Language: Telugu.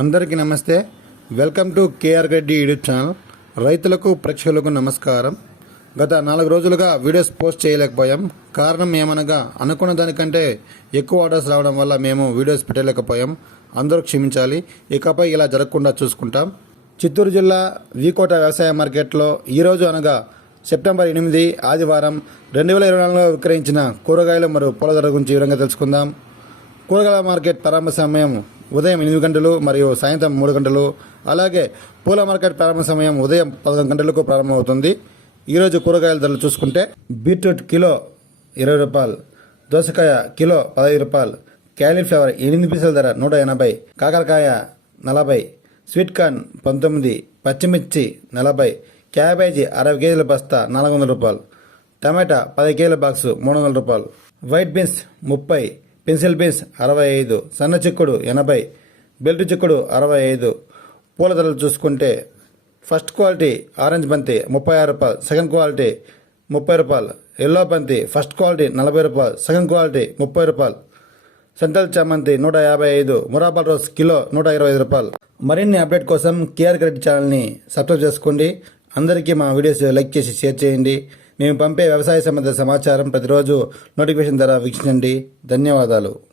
అందరికీ నమస్తే. Welcome to KR Reddy YouTube channel. రైతులకు ప్రేక్షకులకు నమస్కారం. గత నాలుగు రోజులుగా వీడియోస్ పోస్ట్ చేయలేకపోయాం. కారణం ఏమనగా అనుకున్న దానికంటే ఎక్కువ ఆర్డర్స్ రావడం వల్ల మేము వీడియోస్ పెట్టలేకపోయాం. అందరూ క్షమించాలి. ఇకపై ఇలా జరగకుండా చూసుకుంటాం. చిత్తూరు జిల్లా వీకోట వ్యవసాయ మార్కెట్లో ఈరోజు అనగా సెప్టెంబర్ ఎనిమిది ఆదివారం రెండు వేల ఇరవై నాలుగులో విక్రయించిన కూరగాయలు మరియు పూల ధర గురించి వివరంగా తెలుసుకుందాం. కూరగాయల మార్కెట్ ప్రారంభ సమయం ఉదయం ఎనిమిది గంటలు మరియు సాయంత్రం మూడు గంటలు. అలాగే పూల మార్కెట్ ప్రారంభ సమయం ఉదయం పదకొండు గంటలకు ప్రారంభమవుతుంది. ఈరోజు కూరగాయల ధరలు చూసుకుంటే బీట్రూట్ కిలో ఇరవై రూపాయలు దోసకాయ కిలో పదహైదు రూపాయలు క్యాలీఫ్లవర్ ఎనిమిది పీసుల ధర నూట ఎనభై కాకరకాయ నలభై స్వీట్ కార్న్ పంతొమ్మిది పచ్చిమిర్చి నలభై క్యాబేజీ అరవై కేజీల బస్తా నాలుగు వందల రూపాయలు టమాటా పది కేజీల బాక్సు మూడు వందల రూపాయలు వైట్ బీన్స్ ముప్పై పెన్సిల్ బీన్స్ అరవై ఐదు సన్న చిక్కుడు ఎనభై బెల్ట్ చిక్కుడు అరవై ఐదు. పూల ధరలు చూసుకుంటే ఫస్ట్ క్వాలిటీ ఆరెంజ్ బంతి ముప్పై ఆరు రూపాయలు సెకండ్ క్వాలిటీ ముప్పై రూపాయలు ఎల్లో బంతి ఫస్ట్ క్వాలిటీ నలభై రూపాయలు సెకండ్ క్వాలిటీ ముప్పై రూపాయలు. సెంట్రల్ చామంతి నూట యాభై ఐదు మురాబాల్ రోస్ కిలో నూట ఇరవై ఐదు రూపాయలు. మరిన్ని అప్డేట్ కోసం కేఆర్ క్రెడిట్ ఛానల్ని సబ్స్క్రైబ్ చేసుకోండి. అందరికీ మా వీడియోస్ లైక్ చేసి షేర్ చేయండి. మేము పంపే వ్యవసాయ సంబంధిత సమాచారం ప్రతిరోజు నోటిఫికేషన్ ద్వారా వీక్షించండి. ధన్యవాదాలు.